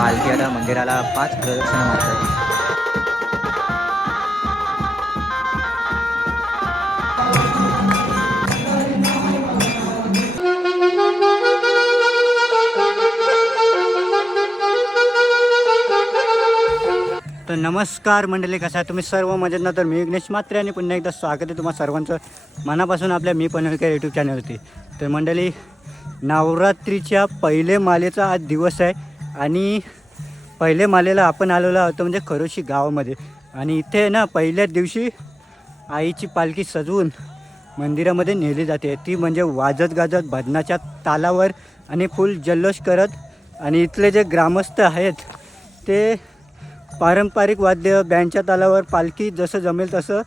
पालखी आता मंदिराला 5 प्रदक्षिणा मारतात. तर नमस्कार मंडळी, कसा आहे तुम्ही सर्व मजेत ना? तर मी विघ्नेश मात्रे आणि पुन्हा एकदा स्वागत आहे तुम्हा सर्वांचं मनापासून आपल्या मी पनवेलकर यूट्यूब चॅनलवरती. तर मंडळी, नवरात्रीच्या पहिले मालेचा आज दिवस आहे आणि पहिले मालेला आपण आलेलो आहोत म्हणजे खरोशी गावामध्ये. आणि इथे ना पहिल्याच दिवशी आईची पालखी सजवून मंदिरामध्ये नेली जाते. ती म्हणजे वाजत गाजत भजनाच्या तालावर आणि फुल जल्लोष करत. आणि इथले जे ग्रामस्थ आहेत ते पारंपरिक वाद्य बँडच्या तालावर पालखी जसं जमेल तसं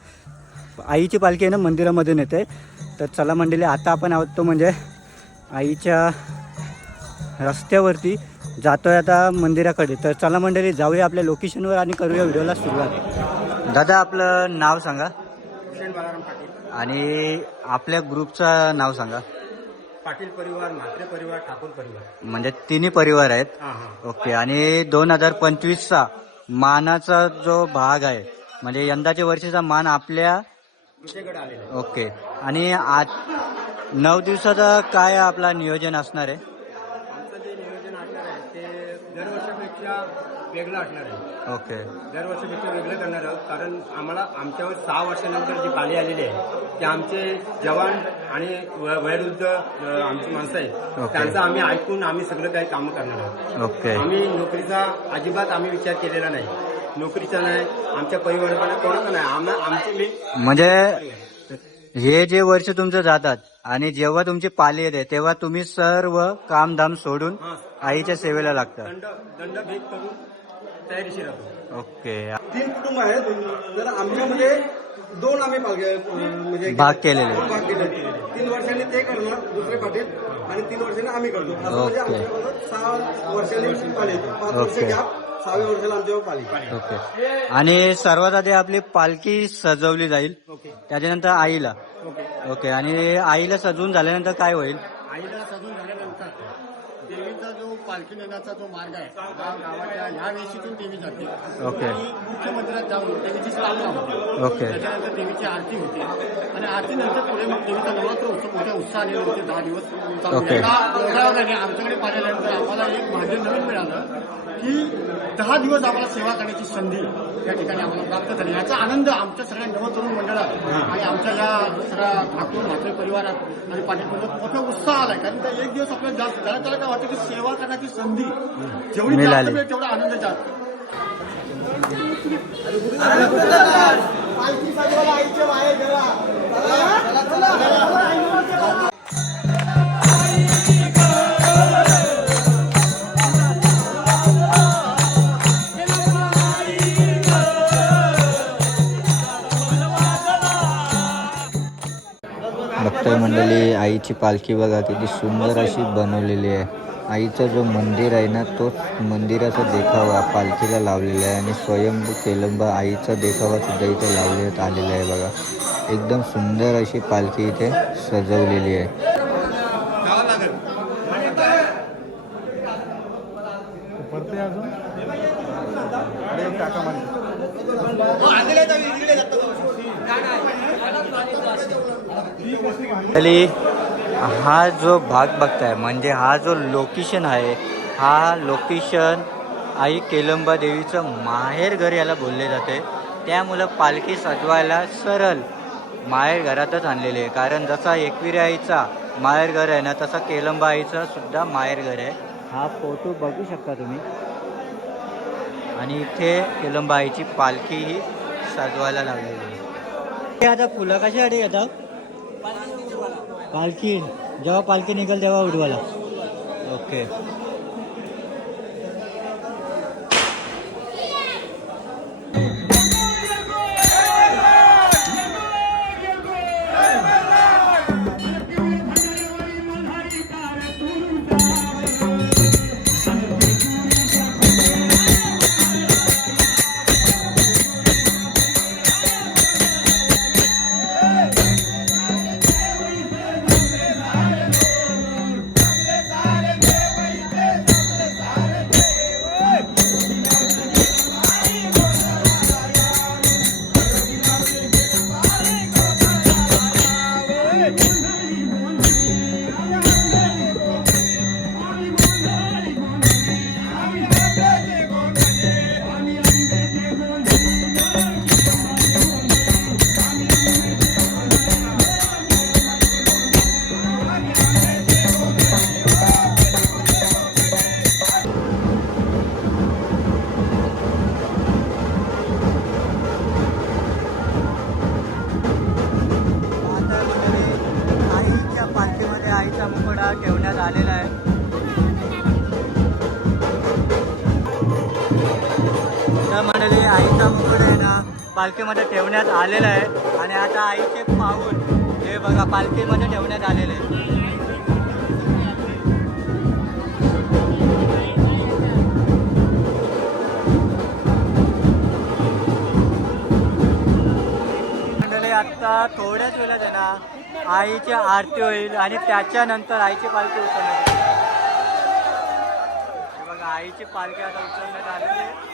आईची पालखी आहे ना मंदिरामध्ये नेते. तर चला मंडळी, आता आपण आहोत तो म्हणजे आईच्या रस्त्यावरती जातो आहे आता मंदिराकडे. तर चला मंडळी, जाऊया आपल्या लोकेशनवर आणि करूया व्हिडिओला सुरुवात. दादा, आपलं नाव सांगा आणि आपल्या ग्रुपचं नाव सांगा. पाटील परिवार, म्हात्रे परिवार, ठाकूर परिवार, म्हणजे तिन्ही परिवार आहेत. ओके. आणि 2025चा मानाचा जो भाग आहे म्हणजे यंदाच्या वर्षीचा मान आपल्या विषयकडे आलेला आहे. ओके. आणि आज 9 दिवसाचा काय आपला नियोजन असणार आहे? आमचं जे नियोजन असणार आहे ते दरवर्षीपेक्षा वेगळं असणार आहे. ओके. दरवर्षीपेक्षा वेगळं करणार आहोत, कारण आम्हाला आमच्यावर 6 वर्षानंतर जी पाळी आलेली आहे ते आमचे जवान आणि वयोवृद्ध आमची माणसं आहेत, त्यांचं आम्ही ऐकून आम्ही सगळं काही कामं करणार आहोत. ओके. आम्ही नोकरीचा अजिबात आम्ही विचार केलेला नाही, नोकरीचा नाही, आमच्या परिवाराला कोणाचा नाही. आमची म्हणजे हे जे वर्ष तुमचं जातात आणि जेव्हा तुमची पाली येते तेव्हा तुम्ही सर्व कामधाम सोडून आईच्या सेवेला लागतात. दंड भेद करून तयारीशी राहतो. ओके. 3 कुटुंब आहेत. तर आमच्यामध्ये 2 आम्ही म्हणजे भाग केलेले. भाग केले. 3 वर्षांनी ते करणार दुसरे पाटील आणि 3 वर्षांनी आम्ही करतो. असं म्हणजे आमच्याबरोबर 6 वर्षांनी पाली येते. 5 वर्ष गॅप, 6व्या वर्षाला आमच्यावर पाली. ओके. आणि सर्वात आधी आपली पालखी सजवली जाईल, त्याच्यानंतर आईला. ओके. आणि आईला सजवून झाल्यानंतर काय होईल? आईला सजून झाल्यानंतर देवीचा जो पालखी नेण्याचा जो मार्ग आहे हा गावाच्या ह्या वेशीतून देवी जाते. ओके. आणि मुख्य मंदिरात जाऊन देवीची स्थापना होते. ओके. त्याच्यानंतर देवीची आरती होते आणि आरतीनंतर पुढे मग देवीचा नवरात्र उत्सव मोठ्या उत्साहाने होते. 10 दिवस ओके. आमच्याकडे पाहिल्यानंतर आम्हाला एक भाग्य नवीन मिळालं की 10 दिवस आम्हाला सेवा करण्याची संधी या ठिकाणी आम्हाला प्राप्त झाली. याचा आनंद आमच्या सगळ्या नवतरुण मंडळात आणि आमच्या या सगळ्या ठाकूर म्हात्रे परिवारात आणि पाटील परिवारात मोठा उत्साह आलाय. कारण त्या एक दिवस आपल्याला जास्त त्याला काय वाटतं की सेवा करण्याची संधी जेवढी जास्त मिळेल तेवढा आनंद जास्त. बघताय मंडळी, आईची पालखी बघा किती सुंदर अशी बनवलेली आहे. आईचं जो मंदिर आहे ना तोच मंदिराचा देखावा पालखीला लावलेला आहे आणि स्वयंभू केलंबा आईचा देखावा सुद्धा इथे लावण्यात आलेला आहे. बघा, एकदम सुंदर अशी पालखी इथे सजवलेली आहे. हा जो भाग बघताय म्हणजे हा जो लोकेशन आहे, हा लोकेशन आई केलंबा देवीचं माहेर घर याला बोलले जाते. त्यामुळं पालखी सजवायला सरळ माहेर घरातच आणलेली आहे. कारण जसा एकविरी आईचा माहेर घर आहे ना तसा केलंबा आईचं सुद्धा माहेर घर आहे. हा फोटो बघू शकता तुम्ही. आणि इथे केलंबा आईची पालखी ही सजवायला लागलेली आहे. आता फुलं कशासाठी येतात? पालखी जेव्हा पालखी निघेल तेव्हा उडवायला. ओके. आईचा मुकुडा ठेवण्यात आलेला आहे. तर मंडळी आईचा मुकुट आहे ना पालखीमध्ये ठेवण्यात आलेला आहे आणि आता आईचे पाऊल हे बघा पालखीमध्ये ठेवण्यात आलेले आहे. मंडळी आता थोड्याच वेळात आहे ना आईची आरती होईल आणि त्याच्यानंतर आईची पालखी उचलण्यात येईल. हे बघा आईची पालखी आता उचलण्यात आलेली आहे.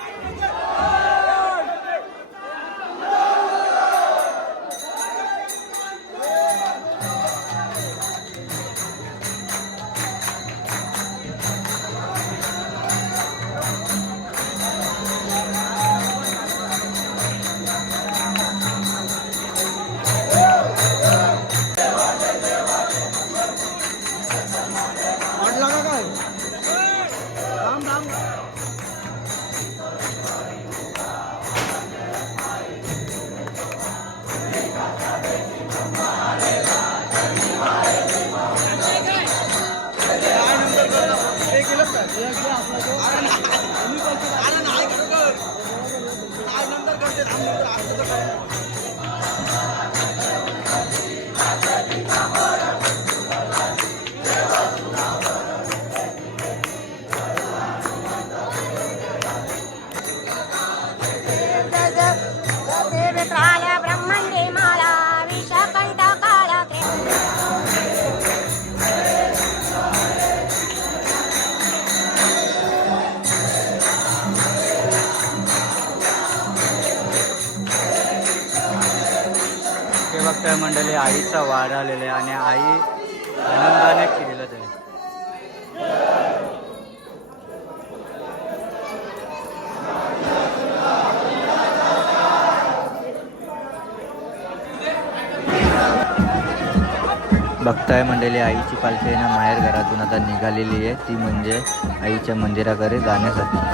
हे बघताय मंडळी आईचा वार आलेला आहे आणि आई आनंदाने खेळत आहे. बघताय मंडळी आईची पालखी आहे ना माहेर घरातून आता निघालेली आहे. ती म्हणजे आईच्या मंदिराकडे जाण्यासाठी.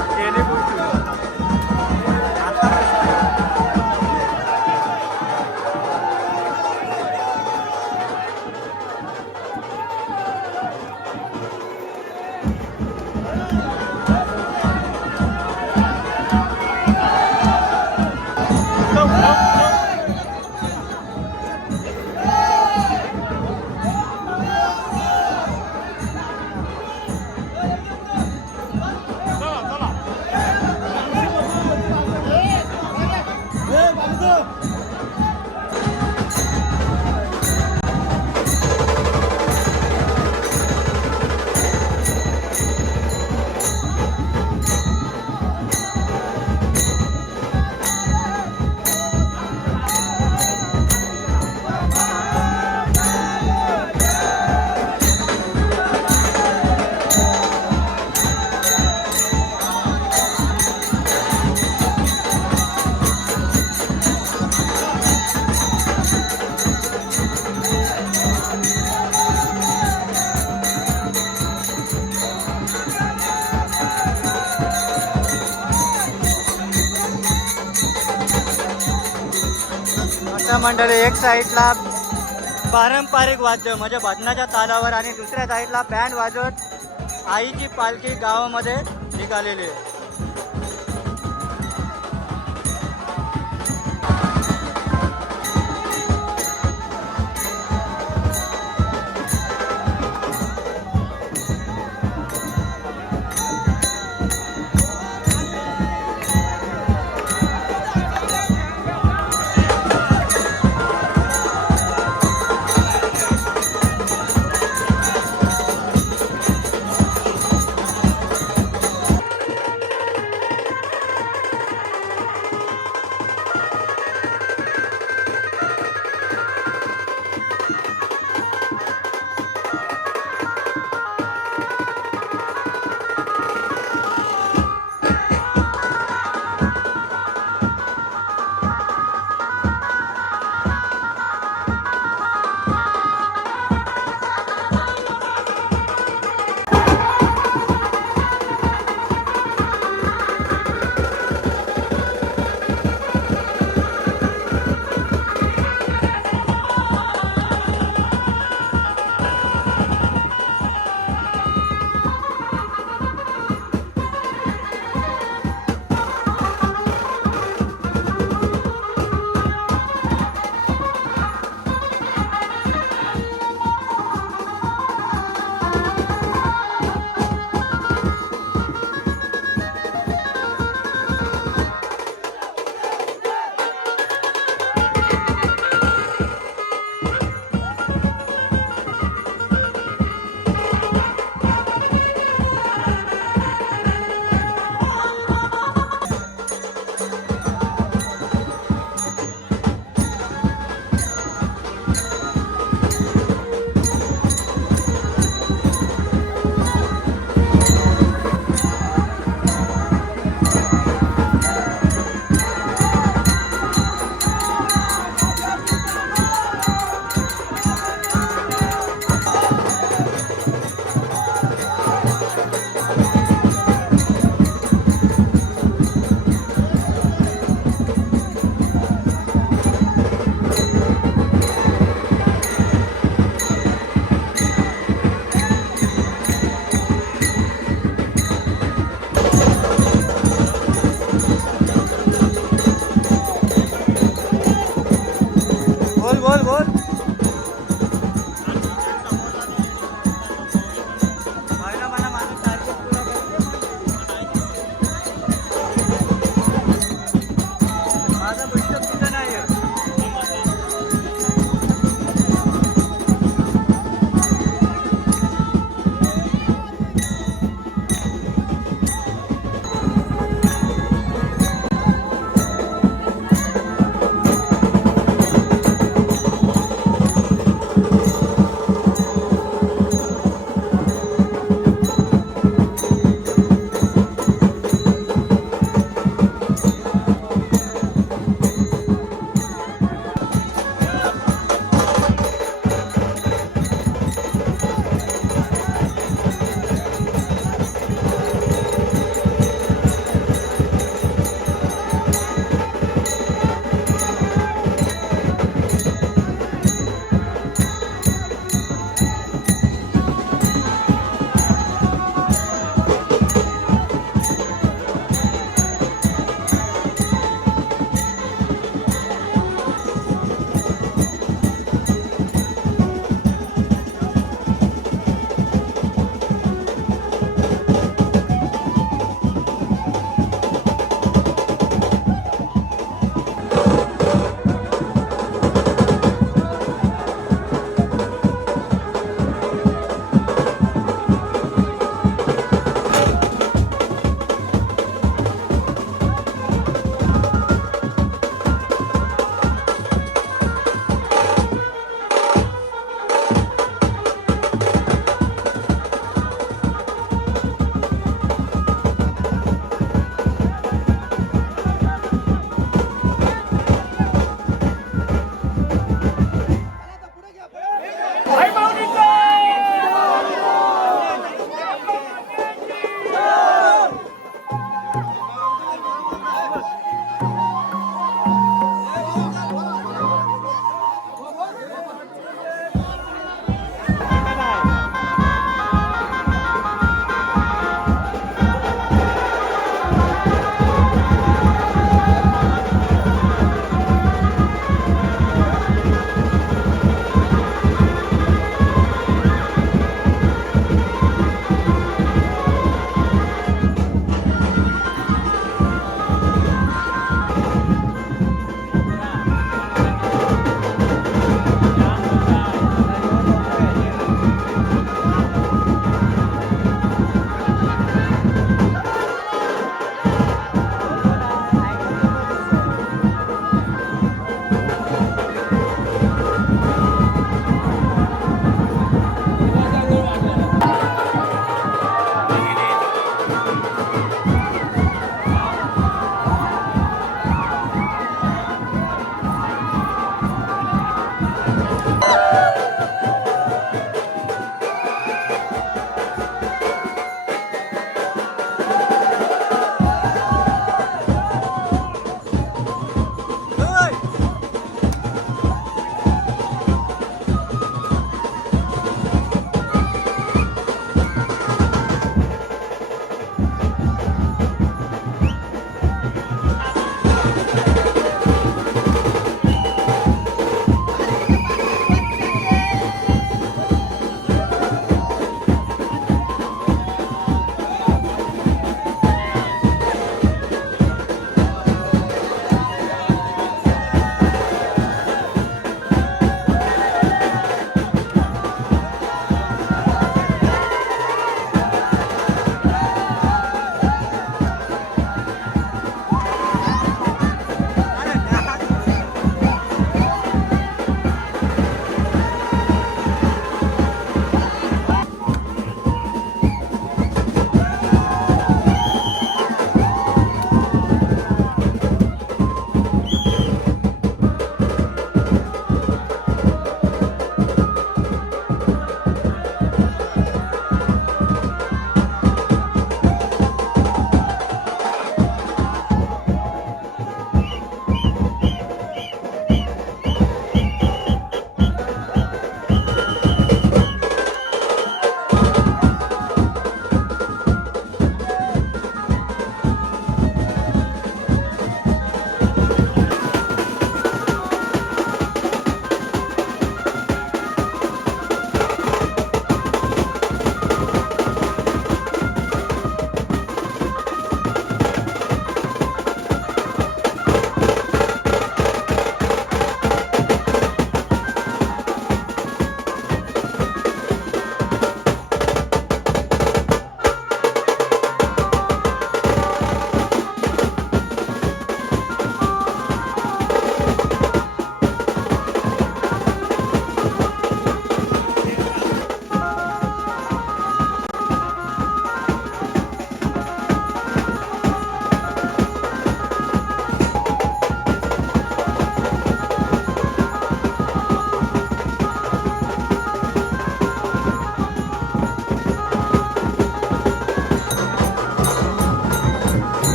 मंडळी एक साईडला पारंपरिक वाद्य म्हणजे भजनाच्या तालावर आणि दुसऱ्या साईडला बँड वाजवत आईची पालखी गावामध्ये निघालेली आहे.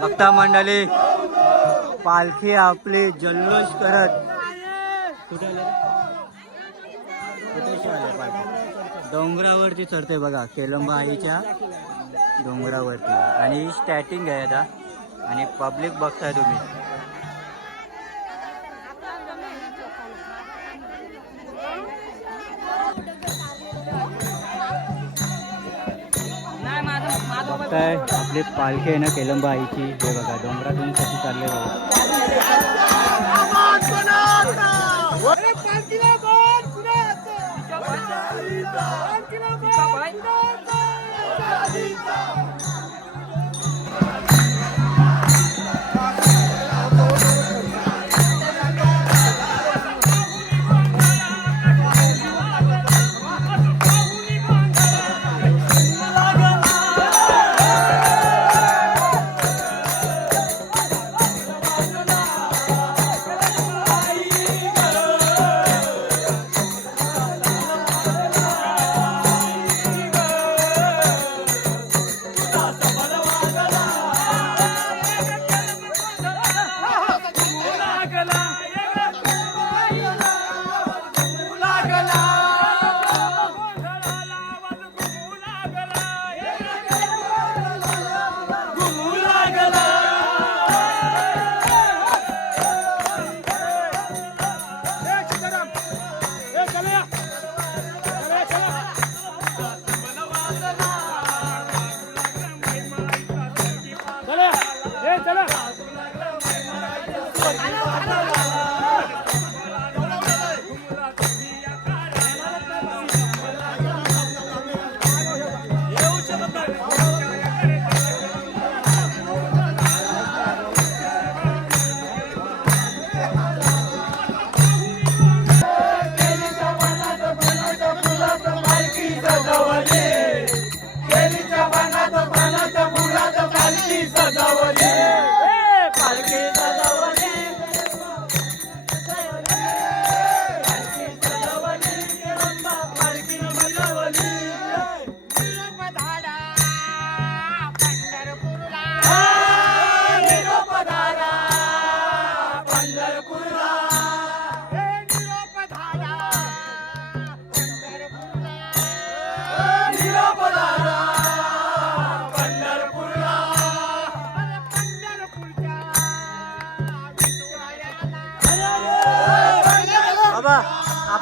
भक्ता मंडळी पालखी आपली जल्लोष करत कुठे आले रे? कुठे आले पालखी? डोंगरावरती चढते बघा, केलंबा आईच्या डोंगरावरती. आणि ही स्टॅटिंग आहे आता आणि पब्लिक बघताय तुम्ही. बघताय आपली पालखी आहे ना केलंबा आईची. हे बघा डोंगरातून कशी चालले बघा.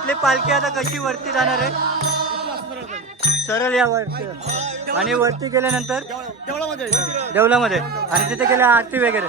आपली पालखी आता कशी वरती जाणार आहे? सरळ या वरती आणि वरती गेल्यानंतर देवळामध्ये आणि तिथे गेल्या आरती वगैरे.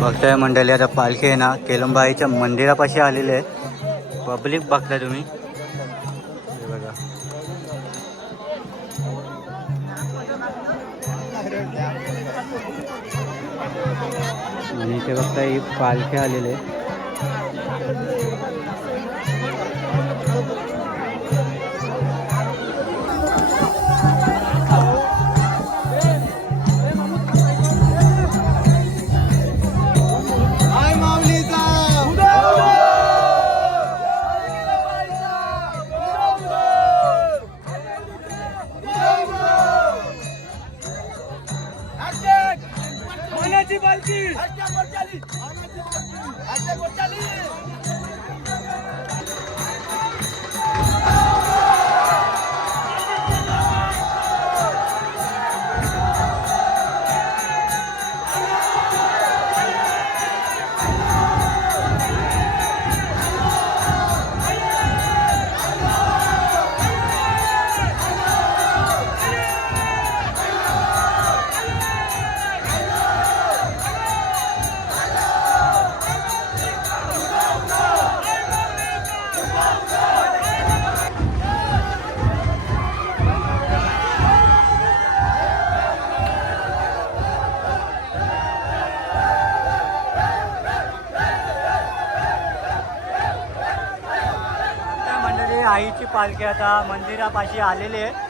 बघताय मंडळी आता पालखी आहे ना केलंबाईच्या मंदिरापाशी आलेले आहे. पब्लिक बघताय तुम्ही हे बघा. आणि इथे बघताय ही पालखी आलेली आहे. आईची पालखी आता मंदिरापाशी आलेली आहे.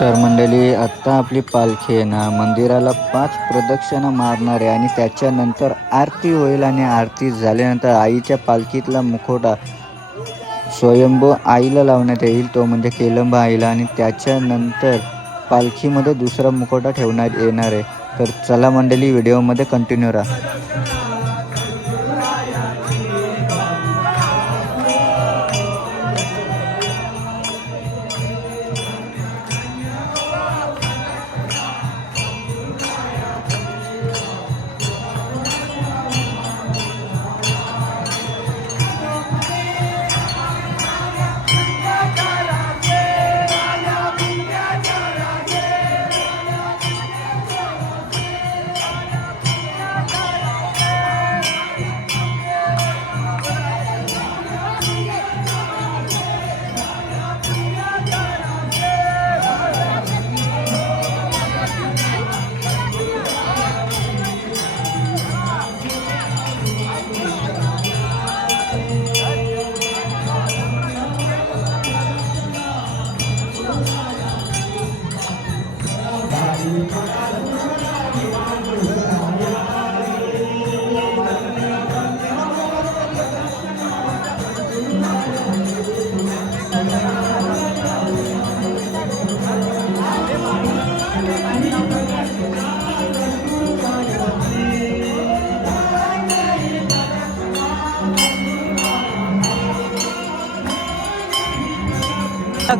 तर मंडळी आत्ता आपली पालखी आहे ना मंदिराला 5 प्रदक्षिणा मारणार आहे आणि त्याच्यानंतर आरती होईल आणि आरती झाल्यानंतर आईच्या पालखीतला मुखवटा स्वयंभू आईला लावण्यात येईल, तो म्हणजे केलंबा आईला. आणि त्याच्यानंतर पालखीमध्ये दुसरा मुखवटा ठेवण्यात येणार आहे. तर चला मंडळी व्हिडिओमध्ये कंटिन्यू राहा.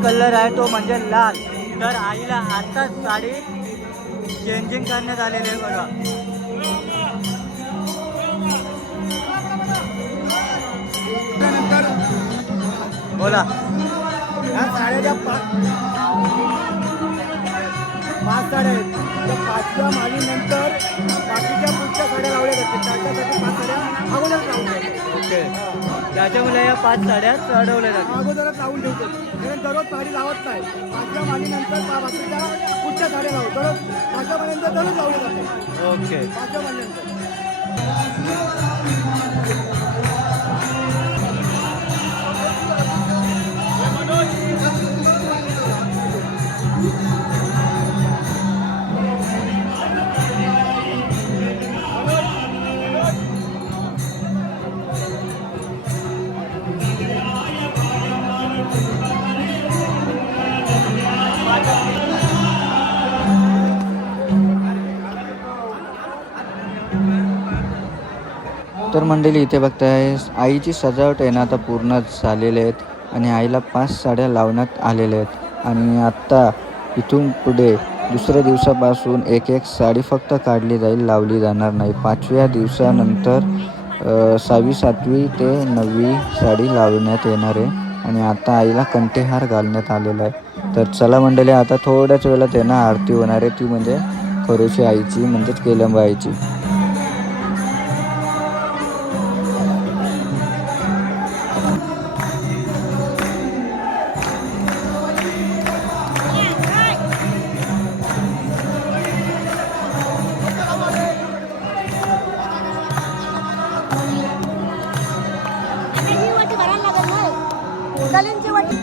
कलर आहे तो म्हणजे लाल. तर आईला आताच साडी चेंजिंग करण्यात आलेली आहे बघा. बोला. ह्या साड्याच्या 5 साड्या आहेत. त्या 5व्या मालीनंतर बाकीच्या पुढच्या साड्या लावल्या जातात. त्याच्यासाठी 5 साड्या अगोदरच लावून ठेवतात. ओके. त्याच्यामुळे या 5 साड्या चढवल्या जातात. अगोदरच लावून ठेवतात. कारण दररोज साडी लावत नाही. 5व्या मालीनंतर बाकीच्या पुढच्या साड्या लावतात. दररोज 5व्यापर्यंत दररोज लावले जाते. ओके. 5व्या मालीनंतर तर मंडळी इथे बघताय आईची सजावट आहे ना आता पूर्ण झालेले आहेत आणि आईला 5 साड्या लावण्यात आलेल्या आहेत. आणि आत्ता इथून पुढे दुसऱ्या दिवसापासून एक साडी फक्त काढली जाईल, लावली जाणार नाही. 5व्या दिवसानंतर 6वी 7वी ते 9वी साडी लावण्यात येणार आहे. आणि आता आईला कंठेहार घालण्यात आलेला आहे. तर चला मंडळी आता थोड्याच वेळात आहे ना आरती होणार आहे, ती म्हणजे खरोशी आईची म्हणजेच केलंबा आईची. उडालींची वाटी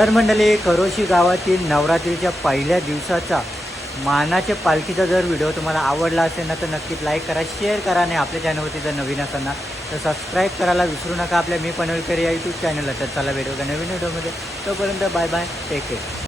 तर मंडळी, करोशी गावातील नवरात्रीच्या पहिल्या दिवसाचा मानाच्या पालखीचा जर व्हिडिओ तुम्हाला आवडला असेल ना तर नक्कीच लाईक करा, शेअर करा आणि आपल्या चॅनलवरती जर नवीन असाल ना तर सबस्क्राईब करायला विसरू नका आपल्या मी पनवेलकर या यूट्यूब चॅनलला. तर चला भेटू का नवीन व्हिडिओमध्ये. तोपर्यंत बाय बाय, टेक केअर.